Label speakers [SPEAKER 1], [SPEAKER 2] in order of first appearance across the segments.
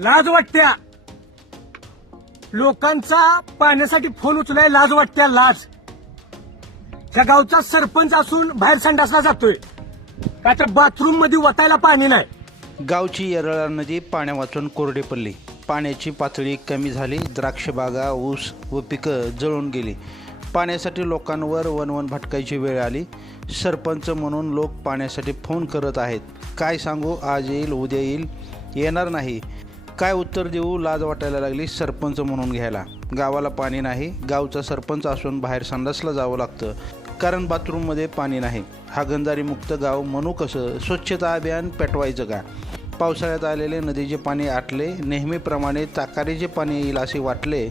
[SPEAKER 1] लाज वाटत्या. लोकांचा पाण्यासाठी फोन उचलाय लाज वाटत्या लाज. ह्या गावचा सरपंच असून बाहेर संडासला जातोय. का तर बाथरूममध्ये वतायला पाणी नाही.
[SPEAKER 2] गावची येरळा नदी पाण्या वाचून कोरडी पडली. पाण्याची पातळी कमी झाली द्राक्ष बागा ऊस व पिकं जळून गेली. पाण्यासाठी लोकांवर वनवन भटकायची वेळ आली. सरपंच म्हणून लोक पाण्यासाठी फोन करत आहेत. काय सांगू आज येईल उद्या येईल येणार नाही. काय उत्तर देऊ? लाज वाटायला लागली सरपंच म्हणून घ्यायला. गावाला पाणी नाही गावचा सरपंच असून बाहेर संडासला जावं लागतं. कारण बाथरूममध्ये पाणी नाही. हा गंजारीमुक्त गाव म्हणू कसं? स्वच्छता अभियान पेटवायचं का? पावसाळ्यात आलेले नदीचे पाणी आटले नेहमीप्रमाणे ताकारीचे जे पाणी येईल असे वाटले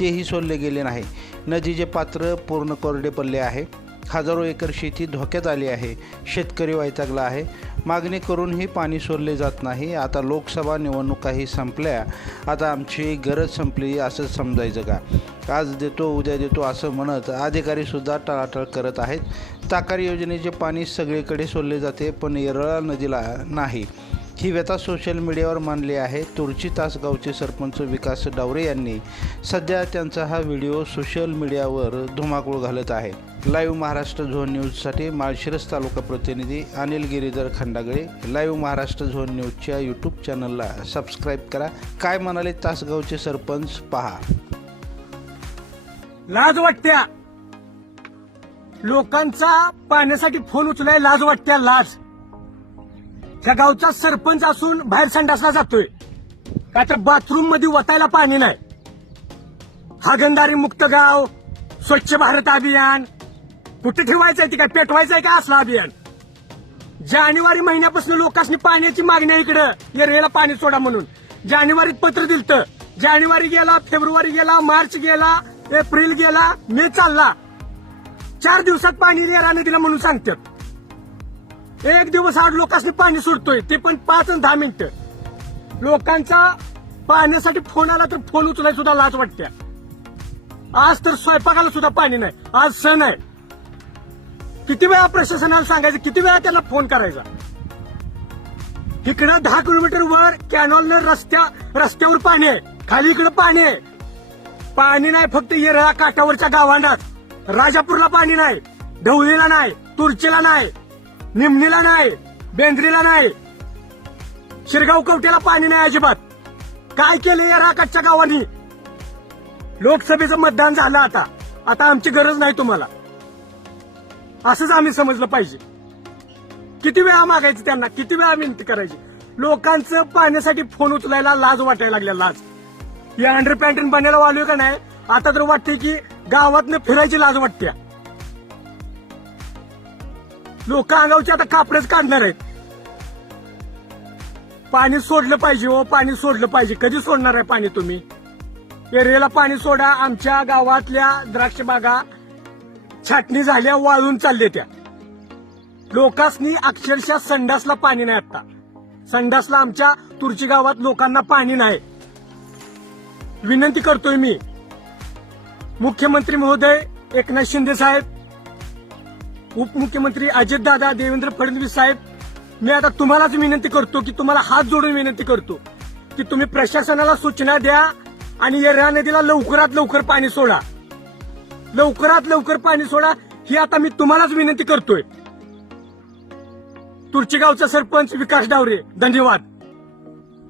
[SPEAKER 2] तेही सोडले गेले नाही. नदीचे पात्र पूर्ण कोरडे पडले आहे. हजारो एकर शेती धोक्यात आली आहे. शेतकरी वैतागला आहे. मागणी करूनही पाणी सोडले जात नाही. आता लोकसभा निवडणुकाही संपल्या. आता आमची गरज संपली असं समजायचं का? आज देतो उद्या देतो असं म्हणत अधिकारीसुद्धा टाळाटाळ करत आहेत. ताकारी योजनेचे पाणी सगळीकडे सोडले जाते पण येरळा नदीला नाही. ही व्यथा सोशल मीडियावर मांडली आहे. तुळची तासगावचे सरपंच विकास डावरे यांनी सध्या त्यांचा हा व्हिडिओ सोशल मीडियावर धुमाकूळ घालत आहे. लाईव्ह महाराष्ट्र झोन न्यूजसाठी माळशिरस तालुका प्रतिनिधी अनिल गिरीधर खंडागळे. लाईव्ह महाराष्ट्र झोन न्यूजच्या यूट्यूब चॅनलला सबस्क्राईब करा. काय म्हणाले तासगावचे सरपंच? पहा.
[SPEAKER 1] लाज वाटत्या. लोकांचा पाण्यासाठी फोन उचलाय लाज वाटत्या लाज. ह्या गावचा सरपंच असून बाहेर संडासला जातोय. का तर बाथरूममध्ये वतायला पाणी नाही. हागंदारी मुक्त गाव स्वच्छ भारत अभियान. कुठे ठेवायचंय ते काय पेटवायचंय का असलं अभियान? जानेवारी महिन्यापासून लोकांनी पाण्याची मागणी आहे इकडं. एरियाला पाणी सोडा म्हणून. जानेवारीत पत्र दिलत. जानेवारी गेला फेब्रुवारी गेला मार्च गेला एप्रिल गेला मे चालला. चार दिवसात पाणी येरा नदीला म्हणून सांगतात. एक दिवस आड लोकांनी पाणी सोडतोय ते पण पाच आणि दहा मिनिटं. लोकांचा पाण्यासाठी फोन आला तर फोन उचलाय सुद्धा लाज वाटते. आज तर स्वयंपाकाला सुद्धा पाणी नाही आज सण आहे. किती वेळा प्रशासनाला सांगायचं किती वेळा त्याला फोन करायचा? इकडं दहा किलोमीटर वर कॅनॉलनं रस्त्या रस्त्यावर पाणी आहे खाली इकडं पाणी आहे. पाणी नाही फक्त येरळा काठावरच्या गावांडात राजापूरला पाणी नाही ढवळीला नाही तुरचीला नाही. निमणीला नाही बेंद्रीला नाही. शिरगाव कवट्याला पाणी नाही अजिबात. काय केलं या राकाटच्या गावांनी? लोकसभेचं मतदान झालं आता. आता आमची गरज नाही तुम्हाला. असंच आम्ही समजलं पाहिजे. किती वेळा मागायचं त्यांना? किती वेळा विनंती करायची? लोकांचं पाण्यासाठी फोन उचलायला लाज वाटायला लागल्या लाज. या अंडर पॅन्टन बनायला वालोय का नाही? आता तर वाटते की गावातनं फिरायची लाज वाटते. लोक अंगावची आता कापडच काढणार आहेत. पाणी सोडलं पाहिजे हो पाणी सोडलं पाहिजे. कधी सोडणार आहे पाणी तुम्ही? एरियाला पाणी सोडा आमच्या गावातल्या द्राक्ष बागा छाटणी झाल्या वाळून चालले त्या. लोकांनी अक्षरशः संडासला पाणी नाही आता. संडासला आमच्या तुरची गावात लोकांना पाणी नाही. विनंती करतोय मी. मुख्यमंत्री महोदय एकनाथ शिंदे साहेब उपमुख्यमंत्री अजितदादा देवेंद्र फडणवीस साहेब मी आता तुम्हालाच विनंती करतो की तुम्हाला हात जोडून विनंती करतो की तुम्ही प्रशासनाला सूचना द्या आणि येरळा नदीला लवकरात लवकर पाणी सोडा. लवकरात लवकर पाणी सोडा ही आता मी तुम्हालाच विनंती करतोय. तुर्चीगावचा सरपंच विकास डावरे धन्यवाद.